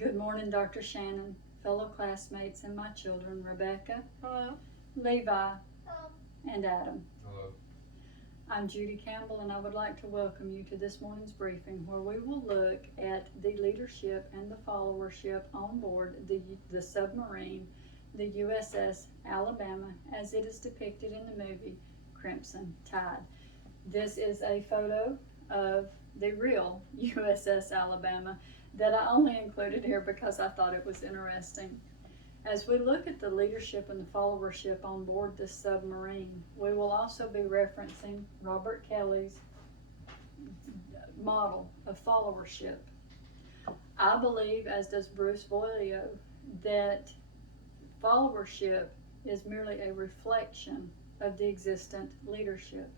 Good morning, Dr. Shannon, fellow classmates, and my children, Rebecca, Hello. Levi, Hello. and Adam. Hello. I'm Judy Campbell, and I would like to welcome you to this morning's briefing where we will look at the leadership and the followership on board the submarine, the USS Alabama, as it is depicted in the movie Crimson Tide. This is a photo of the real USS Alabama that I only included here because I thought it was interesting. As we look at the leadership and the followership on board this submarine, we will also be referencing Robert Kelly's model of followership. I believe, as does Bruce Boilio, that followership is merely a reflection of the existent leadership.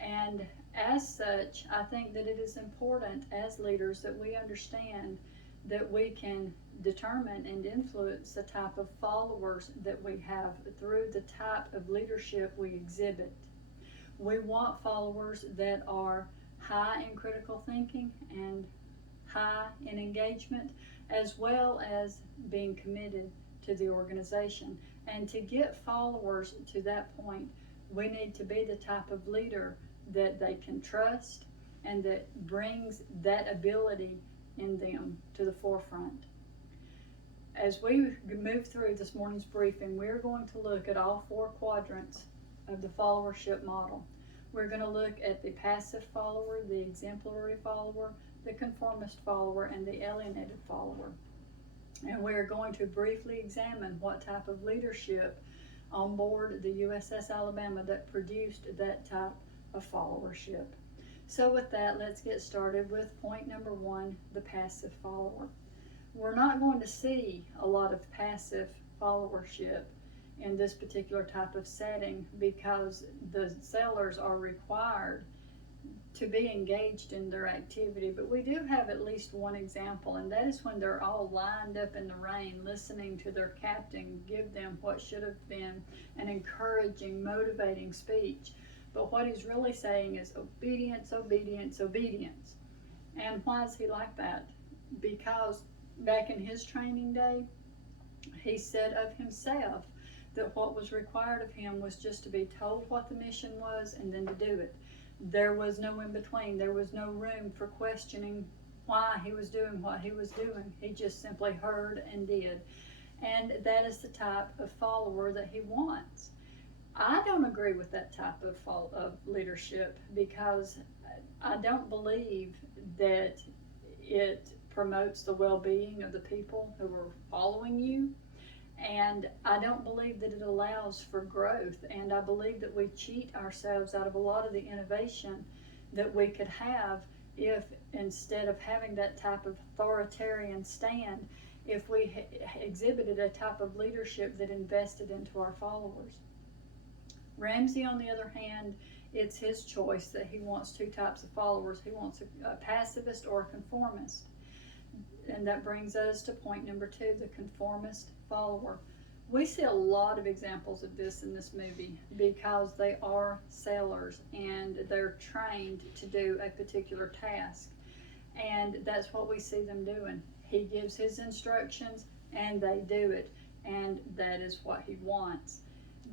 And as such, I think that it is important as leaders that we understand that we can determine and influence the type of followers that we have through the type of leadership we exhibit. We want followers that are high in critical thinking and high in engagement, as well as being committed to the organization. And to get followers to that point, we need to be the type of leader that they can trust and that brings that ability in them to the forefront. As we move through this morning's briefing, we're going to look at all four quadrants of the followership model. We're going to look at the passive follower, the exemplary follower, the conformist follower, and the alienated follower. And we're going to briefly examine what type of leadership on board the USS Alabama that produced that type of followership. So with that, let's get started with point number one, the passive follower. We're not going to see a lot of passive followership in this particular type of setting because the sailors are required to be engaged in their activity. But we do have at least one example, and that is when they're all lined up in the rain listening to their captain give them what should have been an encouraging, motivating speech. But what he's really saying is obedience, obedience, obedience. And why is he like that? Because back in his training day, he said of himself that what was required of him was just to be told what the mission was and then to do it. There was no in between. There was no room for questioning why he was doing what he was doing. He just simply heard and did. And that is the type of follower that he wants. I don't agree with that type of leadership because I don't believe that it promotes the well-being of the people who are following you. And I don't believe that it allows for growth. And I believe that we cheat ourselves out of a lot of the innovation that we could have if, instead of having that type of authoritarian stand, if we exhibited a type of leadership that invested into our followers. Ramsey, on the other hand, it's his choice that he wants two types of followers. He wants a pacifist or a conformist. And that brings us to point number two, the conformist follower. We see a lot of examples of this in this movie because they are sailors and they're trained to do a particular task. And that's what we see them doing. He gives his instructions and they do it. And that is what he wants.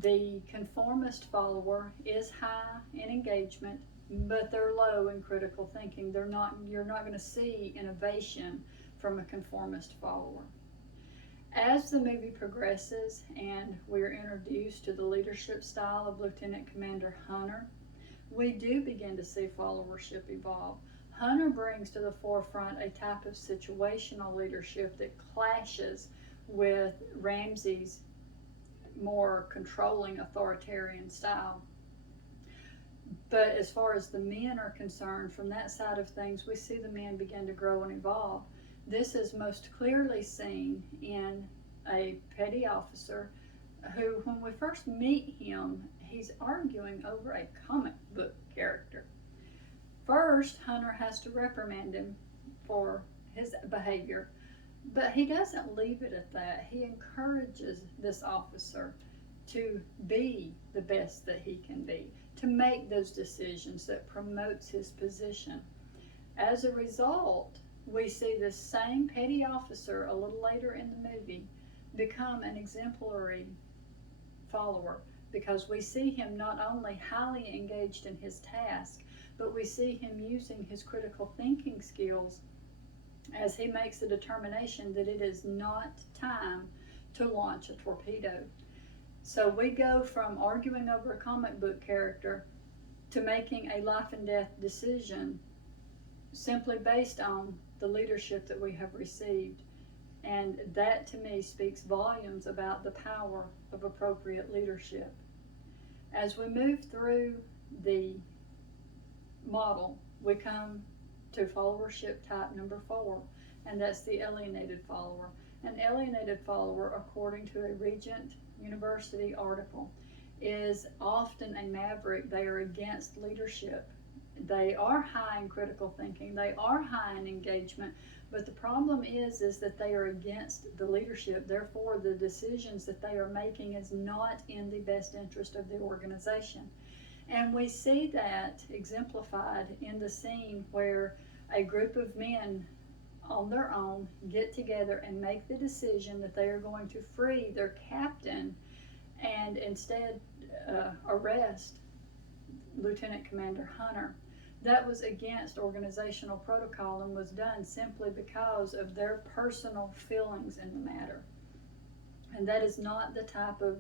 The conformist follower is high in engagement, but they're low in critical thinking. You're not going to see innovation from a conformist follower. As the movie progresses and we're introduced to the leadership style of Lieutenant Commander Hunter, we do begin to see followership evolve. Hunter brings to the forefront a type of situational leadership that clashes with Ramsey's more controlling authoritarian style. But as far as the men are concerned, from that side of things, we see the men begin to grow and evolve. This is most clearly seen in a petty officer who, when we first meet him, he's arguing over a comic book character. First, Hunter has to reprimand him for his behavior, but he doesn't leave it at that. He encourages this officer to be the best that he can be, to make those decisions that promotes his position. As a result, we see this same petty officer a little later in the movie become an exemplary follower, because we see him not only highly engaged in his task, but we see him using his critical thinking skills as he makes the determination that it is not time to launch a torpedo. So we go from arguing over a comic book character to making a life and death decision simply based on the leadership that we have received. And that to me speaks volumes about the power of appropriate leadership. As we move through the model, we come to followership type number 4, and that's the alienated follower. An alienated follower, according to a Regent University article, is often a maverick. They are against leadership. They are high in critical thinking, they are high in engagement, but the problem is that they are against the leadership. Therefore, the decisions that they are making is not in the best interest of the organization. And we see that exemplified in the scene where a group of men on their own get together and make the decision that they are going to free their captain and instead arrest Lieutenant Commander Hunter. That was against organizational protocol and was done simply because of their personal feelings in the matter. And that is not the type of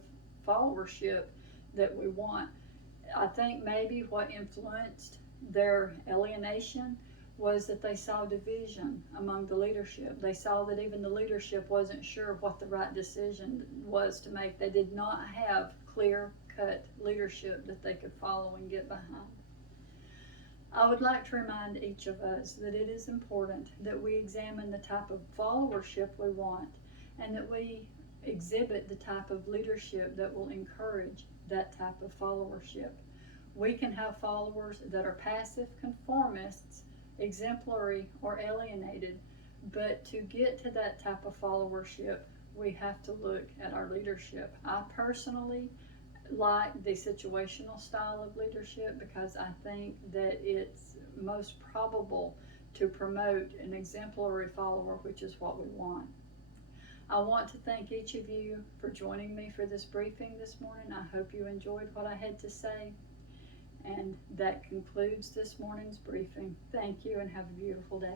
followership that we want. I think maybe what influenced their alienation was that they saw division among the leadership. They saw that even the leadership wasn't sure what the right decision was to make. They did not have clear-cut leadership that they could follow and get behind. I would like to remind each of us that it is important that we examine the type of followership we want, and that we exhibit the type of leadership that will encourage that type of followership. We can have followers that are passive conformists, exemplary, or alienated, but to get to that type of followership, we have to look at our leadership. I personally like the situational style of leadership because I think that it's most probable to promote an exemplary follower, which is what we want. I want to thank each of you for joining me for this briefing this morning. I hope you enjoyed what I had to say. And that concludes this morning's briefing. Thank you and have a beautiful day.